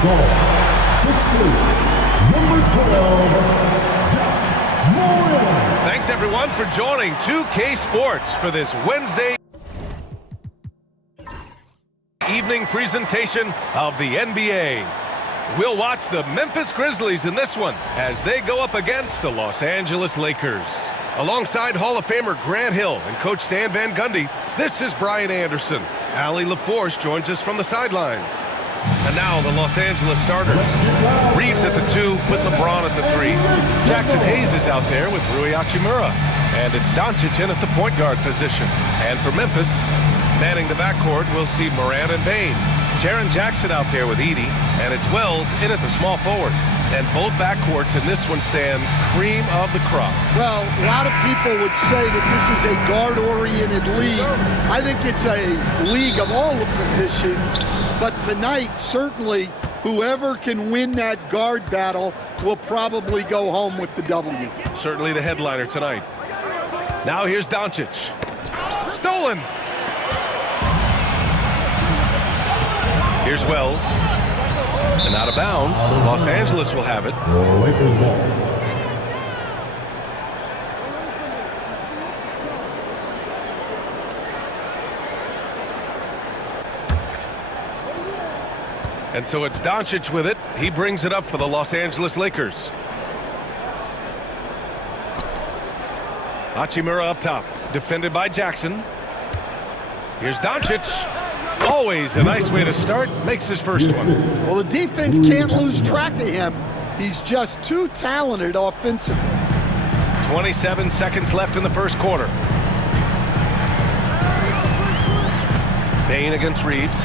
Goal 6'3", number 12, Jack Moore. Thanks everyone for joining 2K Sports for this Wednesday evening presentation of the NBA. We'll watch the Memphis Grizzlies in this one as they go up against the Los Angeles Lakers. Alongside Hall of Famer Grant Hill and Coach Stan Van Gundy, this is Brian Anderson. Allie LaForce joins us from the sidelines. And now the Los Angeles starters. Reeves at the 2 with LeBron at the 3. Jackson Hayes is out there with Rui Hachimura. And it's Doncic in at the point guard position. And for Memphis, manning the backcourt, we'll see Morant and Bane. Jaren Jackson out there with Edey. And it's Wells in at the small forward. And both backcourts in this one stand cream of the crop. Well, a lot of people would say that this is a guard-oriented league. I think it's a league of all the positions. But tonight, certainly, whoever can win that guard battle will probably go home with the W. Certainly the headliner tonight. Now here's Doncic. Stolen. Here's Wells. And out of bounds. Los Angeles will have it. Lakers ball. And so it's Doncic with it. He brings it up for the Los Angeles Lakers. Hachimura up top. Defended by Jackson. Here's Doncic. Always a nice way to start. Makes his first one. Well, the defense can't lose track of him. He's just too talented offensively. 27 seconds left in the first quarter. Bane against Reeves.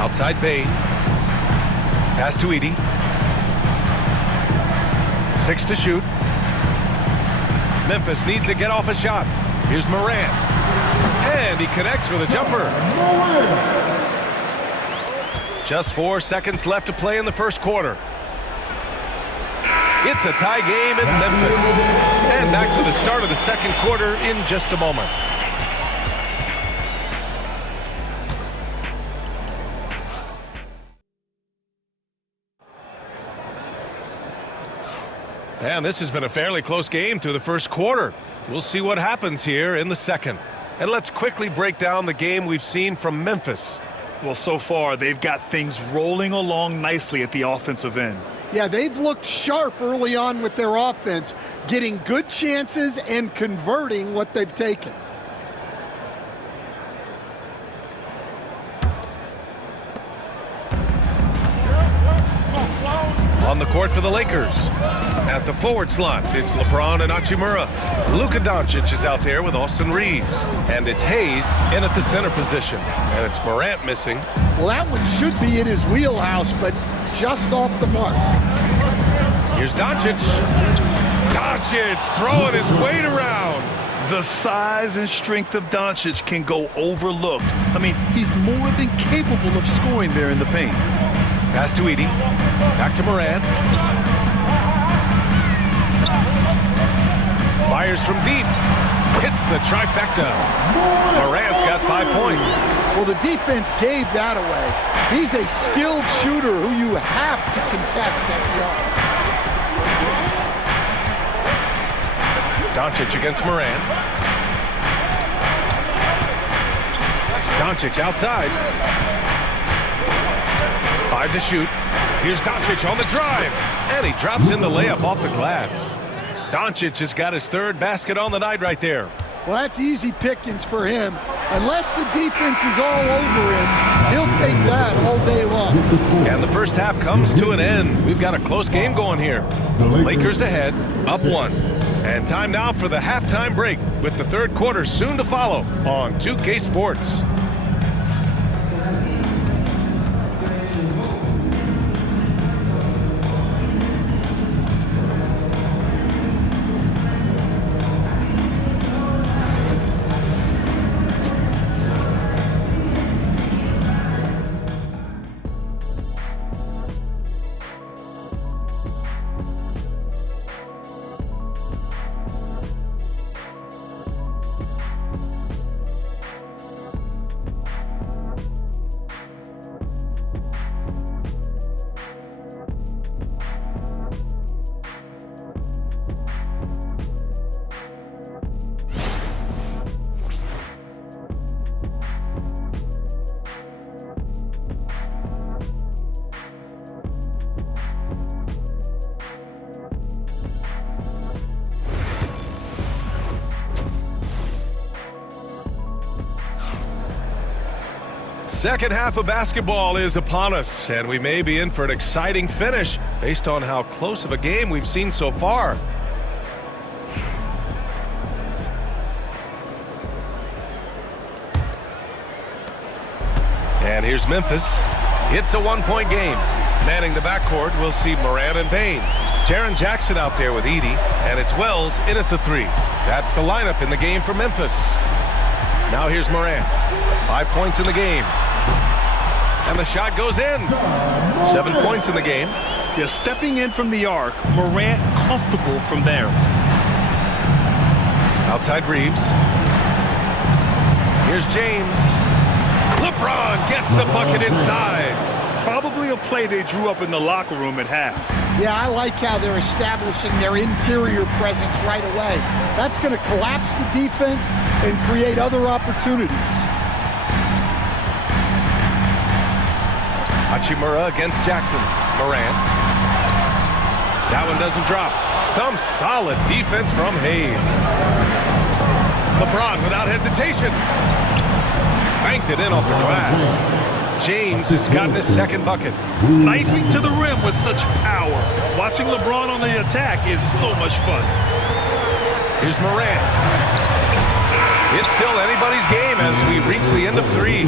Outside Bane. Pass to Edey. 6 to shoot. Memphis needs to get off a shot. Here's Morant. And he connects with a jumper. Just 4 seconds left to play in the first quarter. It's a tie game in Memphis. And back to the start of the second quarter in just a moment. And this has been a fairly close game through the first quarter. We'll see what happens here in the second. And let's quickly break down the game we've seen from Memphis. Well, so far, they've got things rolling along nicely at the offensive end. Yeah, they've looked sharp early on with their offense, getting good chances and converting what they've taken. On the court for the Lakers. At the forward slots, it's LeBron and Hachimura. Luka Doncic is out there with Austin Reeves. And it's Hayes in at the center position. And it's Morant missing. Well, that one should be in his wheelhouse, but just off the mark. Here's Doncic. Doncic throwing his weight around. The size and strength of Doncic can go overlooked. I mean, he's more than capable of scoring there in the paint. Pass to Edey. Back to Morant. Fires from deep. Hits the trifecta. Morant's got 5 points. Well, the defense gave that away. He's a skilled shooter who you have to contest at the arc. Doncic against Morant. Doncic outside. 5 to shoot. Here's Doncic on the drive. And he drops in the layup off the glass. Doncic has got his 3rd basket on the night right there. Well, that's easy pickings for him. Unless the defense is all over him, he'll take that all day long. And the first half comes to an end. We've got a close game going here. Lakers ahead, up 1. And time now for the halftime break with the third quarter soon to follow on 2K Sports. Second half of basketball is upon us, and we may be in for an exciting finish based on how close of a game we've seen so far. And here's Memphis. It's a one-point game. Manning the backcourt, we'll see Moran and Payne. Jaren Jackson out there with Edey, and it's Wells in at the 3. That's the lineup in the game for Memphis. Now here's Moran. 5 points in the game. And the shot goes in. 7 points in the game. Yeah, stepping in from the arc, Morant comfortable from there. Outside Reeves. Here's James. LeBron gets the bucket inside. Probably a play they drew up in the locker room at half. Yeah, I like how they're establishing their interior presence right away. That's going to collapse the defense and create other opportunities. Hachimura against Jackson. Moran. That one doesn't drop. Some solid defense from Hayes. LeBron without hesitation. Banked it in off the glass. James has gotten his second bucket. Knifing to the rim with such power. Watching LeBron on the attack is so much fun. Here's Moran. It's still anybody's game as we reach the end of 3.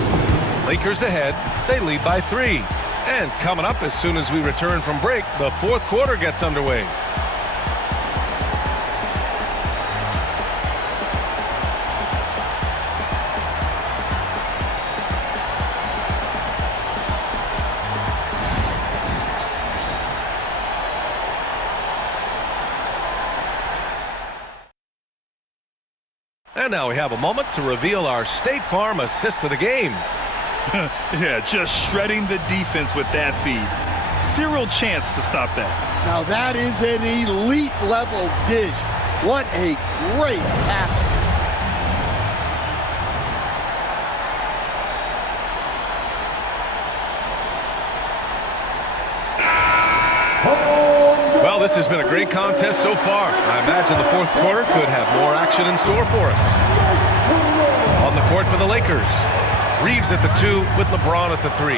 Lakers ahead. They lead by 3. And coming up as soon as we return from break, the fourth quarter gets underway. And now we have a moment to reveal our State Farm assist of the game. Yeah, just shredding the defense with that feed. Zero chance to stop that. Now that is an elite level dish. What a great pass. Well, this has been a great contest so far. I imagine the fourth quarter could have more action in store for us. On the court for the Lakers. Reeves at the 2 with LeBron at the 3.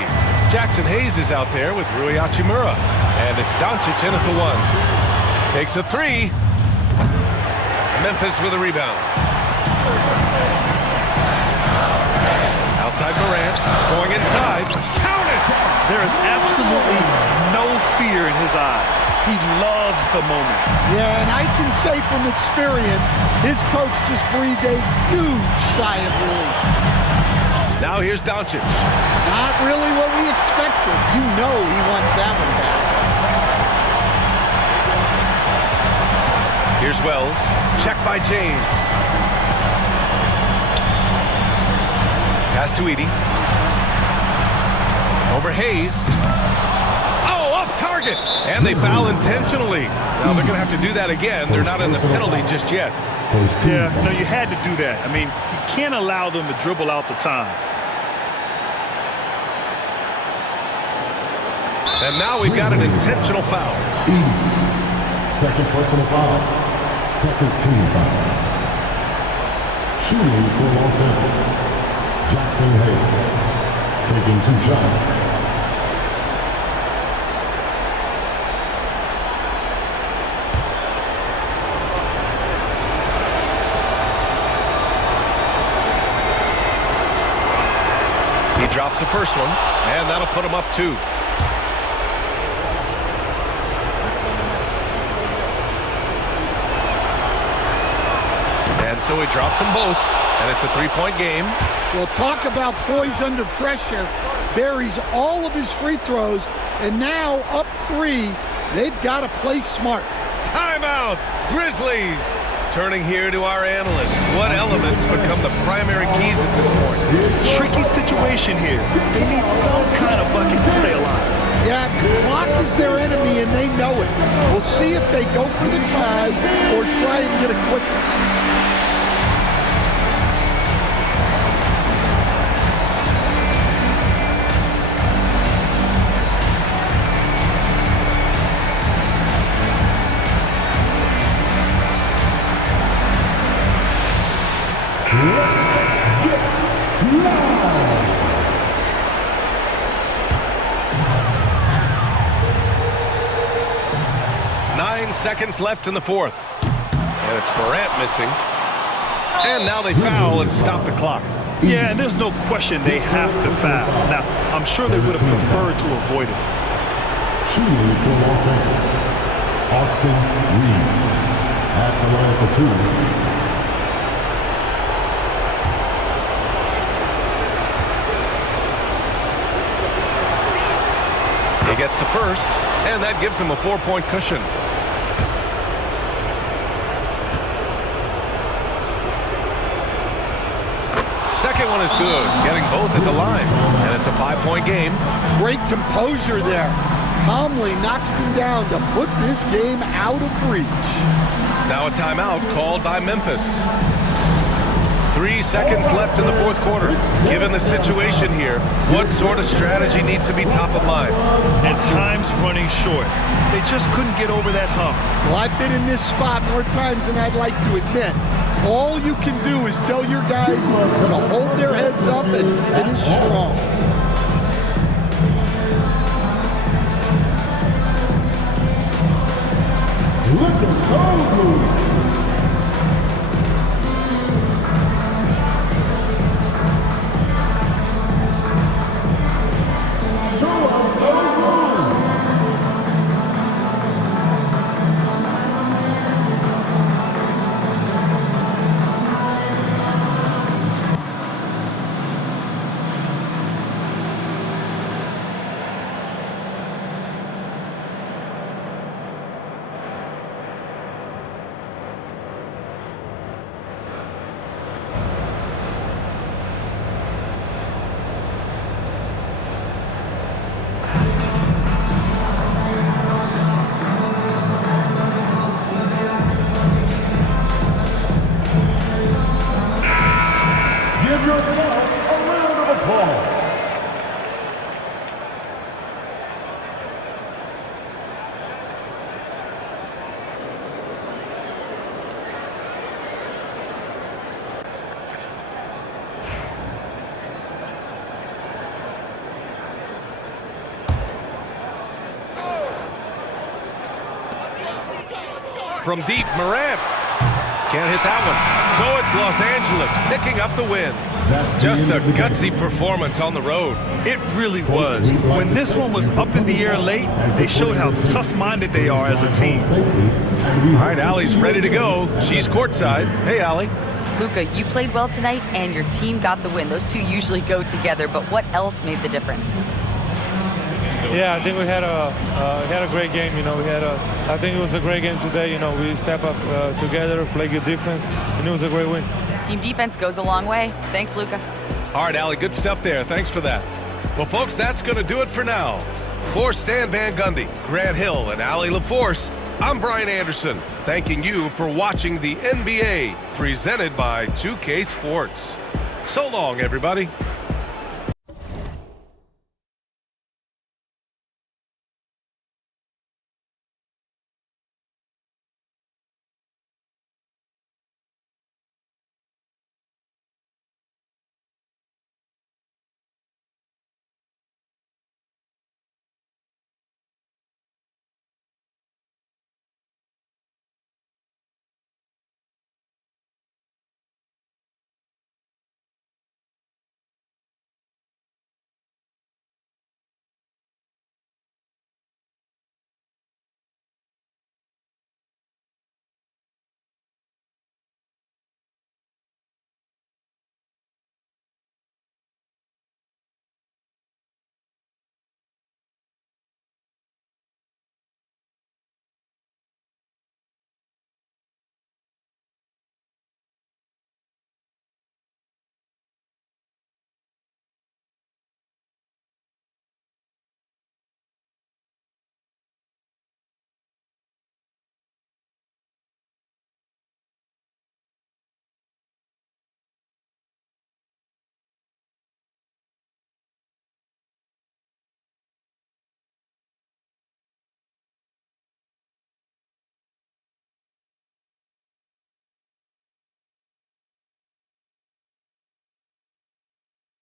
Jackson Hayes is out there with Rui Hachimura. And it's Doncic in at the 1. Takes a 3. Memphis with a rebound. Outside Morant. Going inside. Count it! There is absolutely no fear in his eyes. He loves the moment. Yeah, and I can say from experience, his coach just breathed a huge sigh of relief. Now here's Doncic. Not really what we expected. You know he wants that one back. Here's Wells. Check by James. Pass to Edey. Over Hayes. Oh, off target. And they foul intentionally. Now they're going to have to do that again. They're not in the penalty just yet. Yeah, no, you had to do that. I mean, you can't allow them to dribble out the time. And now we've got an intentional foul. Second personal foul. Second team foul. Shooting for Los Angeles. Jackson Hayes. Taking 2 shots. He drops the first one, and that'll put him up 2. And so he drops them both, and it's a 3-point game. Well, talk about poise under pressure. Buries all of his free throws, and now up 3. They've got to play smart. Timeout, Grizzlies. Turning here to our analyst. What elements become the primary keys at this point? Tricky situation here. They need some kind of bucket to stay alive. Yeah, clock is their enemy, and they know it. We'll see if they go for the tie or try and get a quick one. seconds left in the fourth. And it's Morant missing. And now they foul and stop the clock. Yeah, and there's no question they have to foul. Now, I'm sure they would have preferred to avoid it. Shooting for Los Angeles, Austin Reeves at the line for two. He gets the first, and that gives him a 4-point cushion. Second one is good, getting both at the line, and it's a 5-point game. Great composure there. Calmly knocks them down to put this game out of reach. Now a timeout called by Memphis. 3 seconds left in the fourth quarter. Given the situation here, what sort of strategy needs to be top of mind? And time's running short. They just couldn't get over that hump. Well, I've been in this spot more times than I'd like to admit. All you can do is tell your guys to hold their heads up and finish strong. Look at those moves. Give yourself a round of applause. From deep, Morant. Can't hit that one. So it's Los Angeles picking up the win. Just a gutsy performance on the road. It really was. When this one was up in the air late, they showed how tough-minded they are as a team. All right, Allie's ready to go. She's courtside. Hey, Allie. Luka, you played well tonight, and your team got the win. Those two usually go together, but what else made the difference? Yeah, I think we had a great game. You know, I think it was a great game today. You know, we step up together, play good defense, and it was a great win. Team defense goes a long way. Thanks, Luka. All right, Allie, good stuff there. Thanks for that. Well, folks, that's going to do it for now. For Stan Van Gundy, Grant Hill, and Allie LaForce, I'm Brian Anderson, thanking you for watching the NBA presented by 2K Sports. So long, everybody.